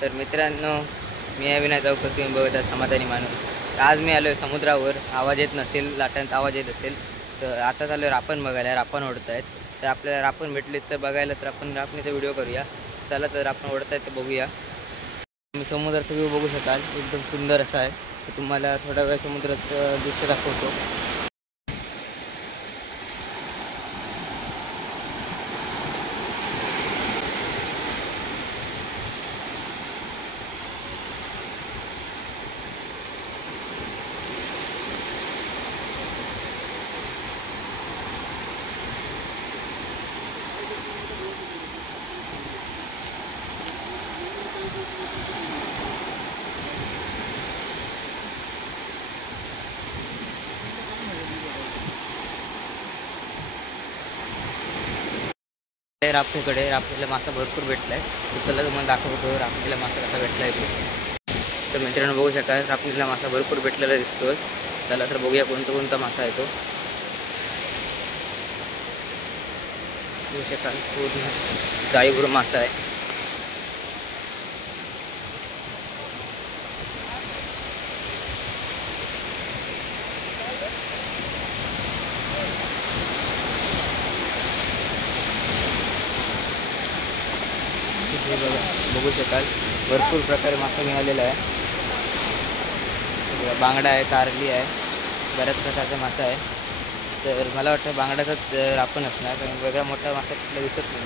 तर मित्रांनो, मी अविनाश जाऊकर, तुम्ही बघत आहात समाधानी माणूस. आज मी आलो आहे समुद्रावर. आवाज येत नसेल, लाटांचा आवाज येत असेल तर आता चालू आहे रापण बघायला. रापण ओढत आहेत. तर आपल्याला रापण भेटले तर बघायला, तर आपण रापणीचा व्हिडिओ करूया. चला तर रापण ओढत आहेत तर बघूया. तुम्ही समुद्राचा व्ह्यू बघू शकाल, एकदम सुंदर असा आहे. तर तुम्हाला थोडा वेळ समुद्राचं दृश्य दाखवतो. रापणीकडे रापणीला मासा भरपूर भेटला आहे. त्याला तुम्हाला दाखवतो रापणीला मासा कसा भेटला आहे तो. तर मित्रांनो बघू शकाल, रापणीला मासा भरपूर भेटलेला दिसतोय. त्याला तर बघूया कोणता कोणता मासा आहे तो. बघू शकाल पूर्ण जाळीभरून मासा आहे. बघू शकाल भरपूर प्रकारे मासा मिळालेला आहे. बांगडा आहे, कारली आहे, बऱ्याच प्रकारचा मासा आहे. तर मला वाटतं बांगड्याचाच रापण असणार, कारण वेगळा मोठा मासा कुठला दिसत नाही.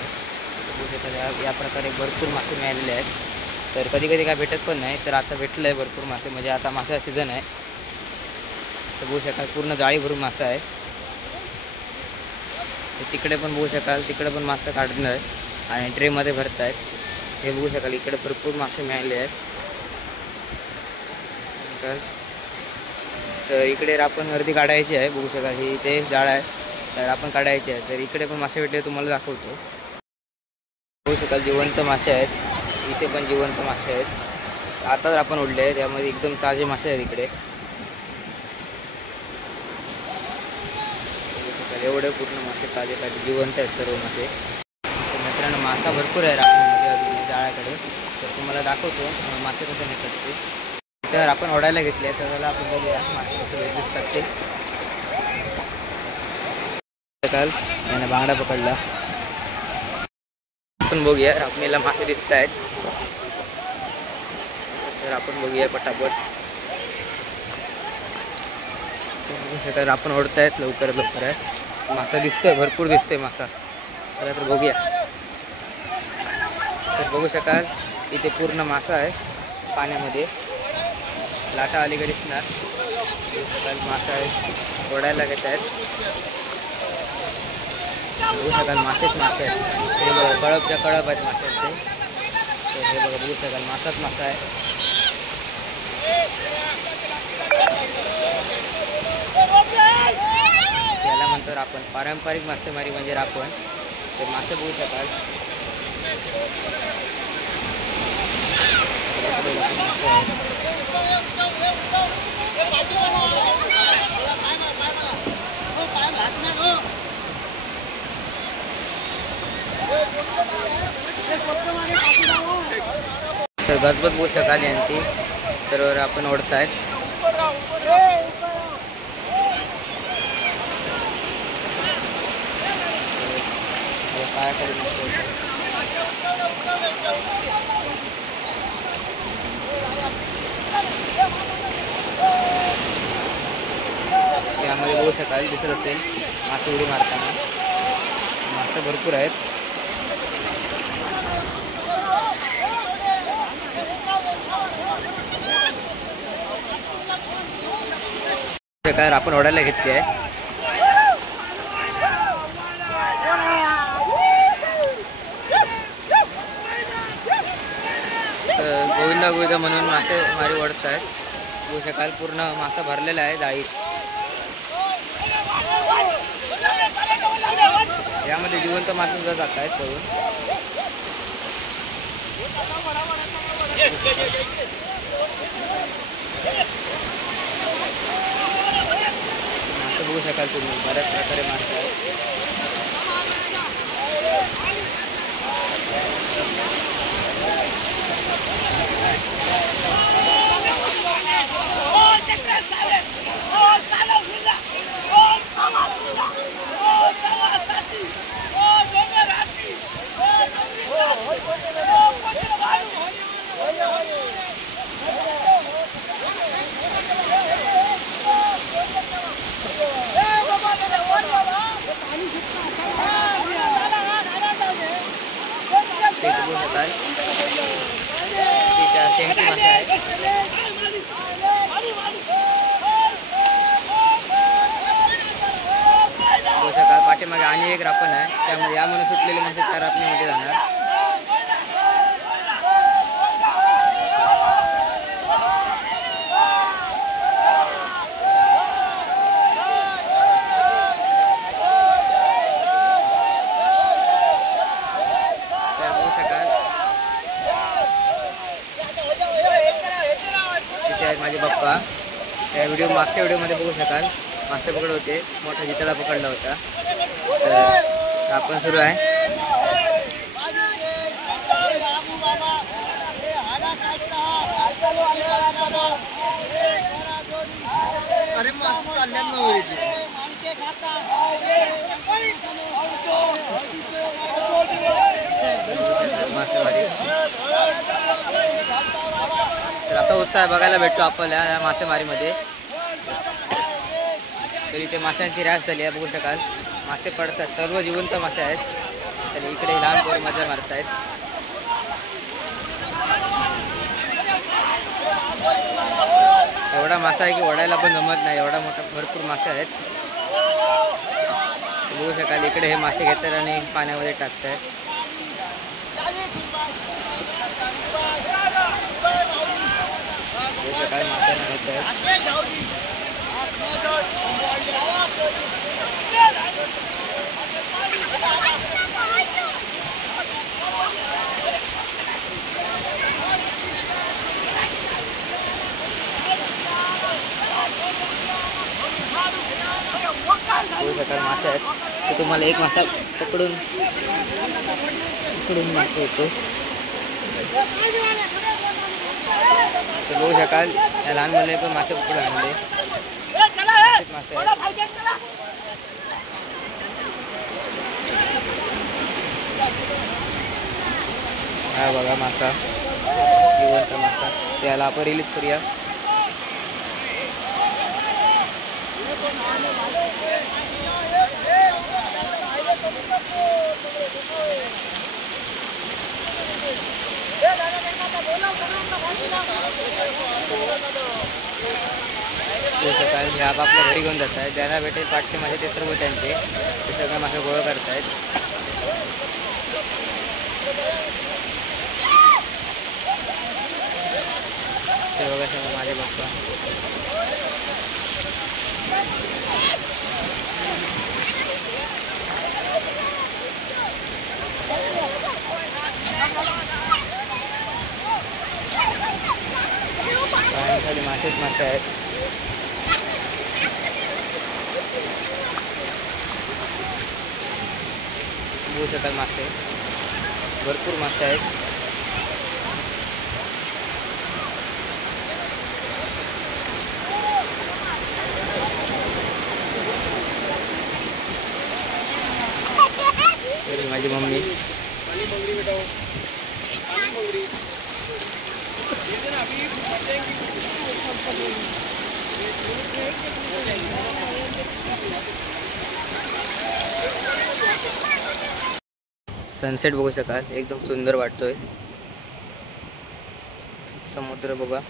बघू शकाल या प्रकारे भरपूर मासे मिळालेले आहेत. तर कधी कधी काय भेटत पण नाही, तर आता भेटलं आहे भरपूर मासे, म्हणजे आता मासा सीझन आहे. तर बघू शकाल पूर्ण जाळी भरून मासा आहे. तिकडे पण बघू शकाल, तिकडे पण मासा काढणं आहे आणि ट्रेमध्ये भरत आहेत. हे बघू शकाल इकडे भरपूर मासे मिळाले आहेत. तर इकडे रापण अर्धी काढायची आहे. बघू शकाल ही ते जाळ आहे, तर आपण काढायची आहे. तर इकडे पण मासे भेटले तुम्हाला दाखवतो. बघू शकाल जिवंत मासे आहेत. इथे पण जिवंत मासे आहेत. आताच आपण उडले आहे, त्यामध्ये एकदम ताजे मासे आहेत इकडे. एवढे पूर्ण मासे ताजे ताजे जिवंत आहेत सर्व मासे. तर मित्रांनो मासा भरपूर आहे रापणीमध्ये अजून जाळ्याकडे. तर तुम्हाला दाखवतो मासे कसे नेतात ते. तर आपण ओढायला घेतले, तर त्याला आपण बघूया मासे कसे दिसतात ते. काल याने बांगडा पकडला. आपण बघूया रापणीला मासे दिसत आहेत. तर आपण बघूया पटापट. तर आपण ओढतायत लवकर लवकर आहे. मासा दिसतोय, भरपूर दिसतोय मासा. चला तर बघूया. तर बघू शकाल इथे पूर्ण मासा आहे पाण्यामध्ये. लाटा आली का दिसणार. बघू शकाल मासा आहे, ओढायला घेत आहेत. बघू शकाल मासेच मासे आहेत. हे बघा कळपच्या कळप आहेत माशांचे. तर हे बघा बघू शकाल मासाच मासा आहे. याला म्हणतो आपण पारंपरिक मासेमारी म्हणजे रापण. ते मासे बघू शकाल. तर गजबज बघू शकाल यांची. तर आपण ओढतायत. त्यामध्ये बघू शकाल दिसत असेल मासे उडी मारताना. मासे भरपूर आहेत. काय आपण ओढायला घेतली आहे. गोविंदा गोविंदा म्हणून मासे मारी ओढत आहेत. बघू शकाल पूर्ण मासा भरलेला आहे जाळीत. यामध्ये जिवंत मासे सुद्धा जात आहेत पळून. मासे बघू शकाल तुम्ही, बऱ्याच प्रकारे मासे आहेत. शेंगची मासे आहे. बघू शकाल पाठीमागे आणि एक रापण आहे, त्यामध्ये यामध्ये सुटलेले मासे 4 रापणीमध्ये जाणार. माझे पप्पा त्या मागच्या व्हिडिओमध्ये बघू शकाल मासे पकड होते, मोठा जितळा पकडला होता. तर आपण सुरू आहे. तर असा उत्साह बघायला भेटतो आपल्याला या मासेमारीमध्ये. तर इथे माशांची रॅस झाली आहे, बघू शकाल मासे पडतात, सर्व जिवंत मासे आहेत. तर इकडे लहान पोरं मजा मारत आहेत. एवढा मासा आहे की ओढायला पण जमत नाही, एवढा मोठा भरपूर मासे आहेत. बघू शकाल इकडे हे मासे घेतात आणि पाण्यामध्ये टाकतात. काय माशांना घेत आहेत. मासे आहेत. तर तुम्हाला एक मासा पकडून मासे येतो. तर बघू शकाल या लहान मुले पण मासे पकडून आणले. मासे हा बघा मासा, जिवंत मासा. त्याला आपण रिलीज करूया. सकाळी आपल्या घरी घेऊन जात आहेत. ज्यांना भेटेल पाठचे मासे ते सर्व त्यांचे, ते सगळे मासे गोळा करतायत. ते बघा सगळं माझे पप्पा. मासेच मासे आहेत. बघू शकाल मासे, भरपूर मासे आहेत. माझी मम्मी सनसेट बघू शकाल, एकदम सुंदर वाटतोय. समुद्र बघा.